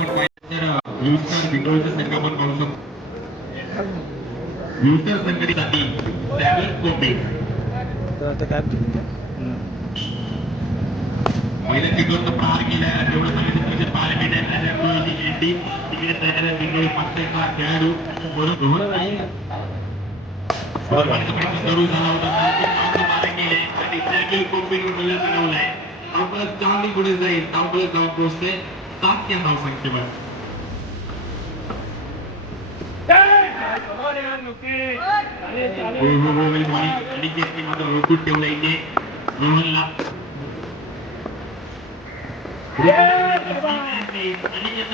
न्यूजस्टार बिंदोळचा संघ आपण पाहू शकतो. न्यूजस्टार संघटनेसाठी सॅम्युअल कोपे पहिल्या चेंडूवर प्रहार केलाय आणि एवढं सांगितलं पाहायला मिळत आहे. तिकडे तयार बिंदोळी पाचचा खेळाडू बरोबर सुरू झाला होता केले आणि सॅम्युअल कोपे बनवलाय. चांगली पुढे जाईल धावपळत जाऊन पोहोचते 7 या धावसंख्येवर. मात्र रोखून ठेवलं इथे रोहनला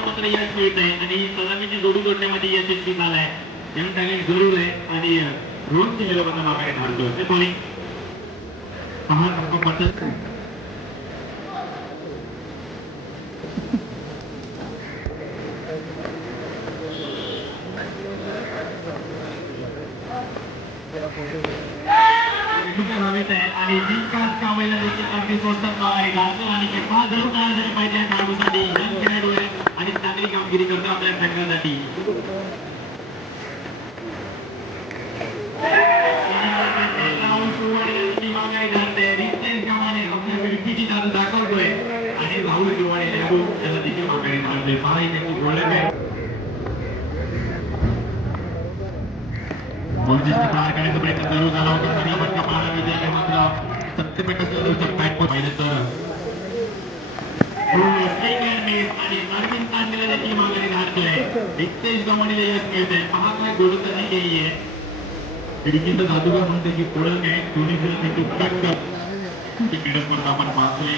मात्र यश मिळत आहे आणि सलामीची जोडी जोडण्यामध्ये यशस्वी झालाय. यंग टॅलेंट जरूर आहे आणि रोहनची विरोधांना मागे धावतोय ते बॉलिंग आणि विकास कामाला देखील अगदी स्वस्त आणि जरूर काळासाठी पाहिजे खेळाडूसाठी खेळाडू आहे आणि चांगली कामगिरी करतो आपल्या संघासाठी. दाखवतोय आणि राहुल दिवाळे त्याला देखील माघारी धावतोय. पहा त्यांची ओळख आहे. पार करण्याचा प्रयत्न सुरू झाला होता आणि आपण पाहायला मिळते मात्र 70% बॅट पण पाहिलं तर आणि अरविंद तांडेला देखील माघारी धावतोय. रितेश गव्हाणीला यश मिळतंय. पहा काय गोलंदाजी केली आहे. क्रिकेट जादूगार म्हणते की ओळख आहे दोन्ही स्पर्धा आपण पाहतोय.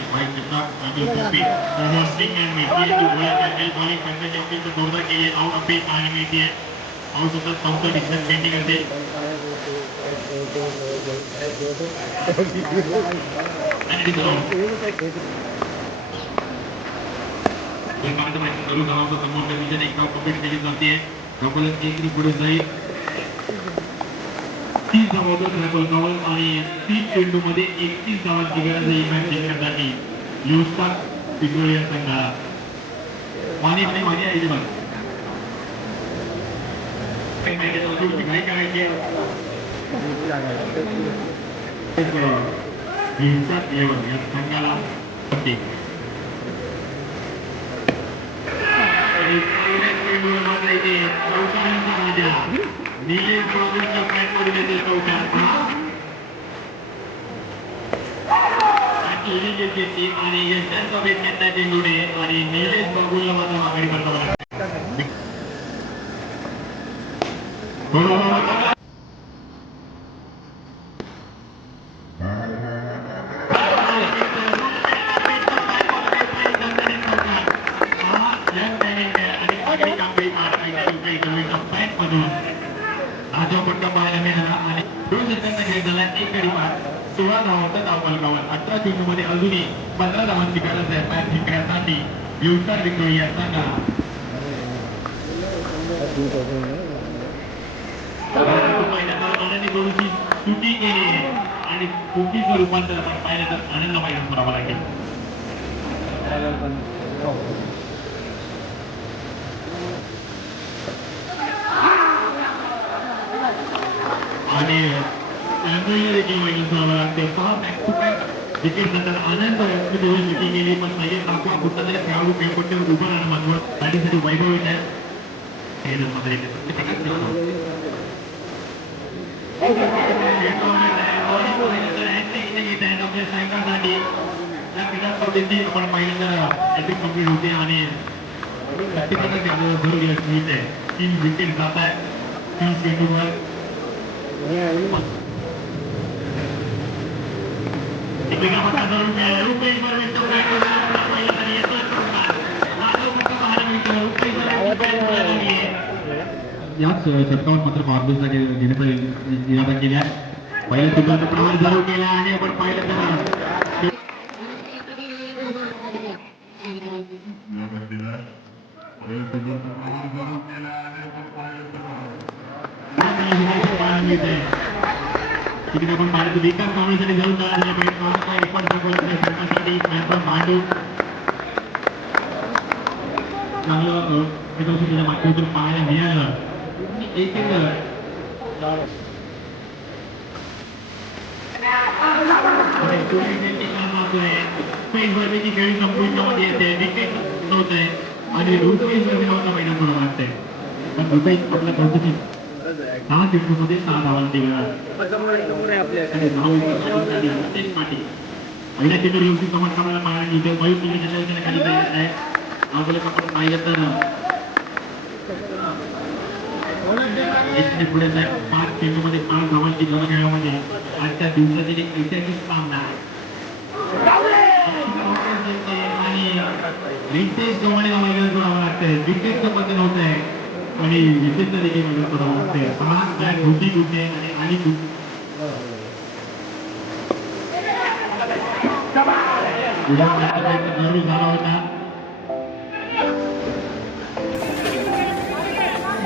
जोरदार केली आउट ऑफ पेस पाहायला मिळते. पाहू शकता काउंटर डिस्टन्स पेंटिंग असेल समोरच्या दिशेने एक धाव कंप्लीट केली जाते. डबल एकरी पुढे जाईल 30 धावांचा ट्रॅपल कव्हर आणि 30 चेंडूमध्ये 31 धावांची गरज आहे मॅच जिंकण्यासाठी न्यूजस्टार बिंदोळी या संघाला. माने आहे बघ काय करायचे या संघाला राजा निलेश बाबूंच्या पॅटवर येते चौकार आणि यशांचा भेट घेतला चेंडूने आणि निलेश बाबूला मात्र माघारी करावं लागतं. पाहायला मिळाला आणि 2 सेकंद खेळ झाला. एक गडी बाद 16 धावांचा धावफलकावर 18 चेंडूमध्ये अजूनही 15 धावांची गरज आहे मॅच जिंकण्यासाठी न्यूजस्टार बिंदोळी या संघाला. थोडीशी चुकी केली आणि चुकीचं रूपांतर आपण पाहिलं तर आनंद पाहिजे करावं लागेल. आणि देखील व्हायला लागते. पहा बॅक टू बॅक विकेट नंतर आनंद शूटिंग गेली पण पहिले दाखवा कुठला तरी खेळाडू खेळपट्टीवर उभं राहणं महत्वाचं. गाडीसाठी वैभव येत आहे आपल्या संघासाठी आपण पाहिलं कंप्लीट होते आणि 3 विकेट जात आहे 3 चेंडूवर. याच षटकावर मात्र भारतासाठी घेण्यात केल्या. पहिल्या चेंडूचा प्रवास चालू केला आणि आपण पाहिलं तर तिकडे आपण पाहिलं विकास कामासाठी जरूर करायला पाहिजे. मांडू चांगलं त्याच्या माध्यमातून पाहायला मिळालं. एकंदर पैकी खेळी संपूर्णमध्ये येते विकेट नव्हते आणि ऋतुवेश नव्हता महिना मला वाटते पण ऋतुवेश आपल्या पद्धतीने 6 चेंडूमध्ये 6 धावांची वेळ आणि नितेश पाटील पहिल्या चेंडूवर योग्य चमत्काराला पाहायला मिळते. मयूर तुम्ही त्याच्या वतीने खाली जायचं आहे. अगोदर आपण पाहिलं तर पुढे 5 चेंडूमध्ये 5 धावांची गरज खेळामध्ये आजच्या दिवसातील एक ऐतिहासिक सामना आणि रितेश गव्हाणे मैदान सोडावं लागतंय. विकेटचं पतन होत आहे आणि विकेटचं देखील मैदान सोडावं लागतंय. पहा बॅट होती कुठे आणि आली कुठे जरूर झाला होता.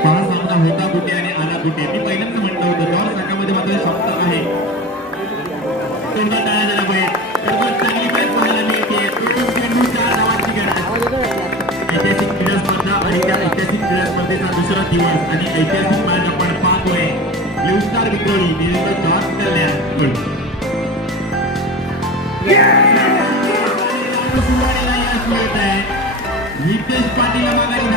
सामना होता कुठे आणि आला कुठे मी पहिल्यांदा म्हटलं होतं जॉर्ज संघामध्ये मात्र शब्द आहे. चांगली बॅट पाहायला मिळते. ऐतिहासिक क्रीडा स्पर्धा आणि त्या ऐतिहासिक क्रीडा स्पर्धेचा दुसरा दिवस आणि ऐतिहासिक मॅच आपण पाहतोय. ब्लू स्टार विक्टोरी विरुद्ध जॉर्ज कल्याण. रितेश पाटील माघारी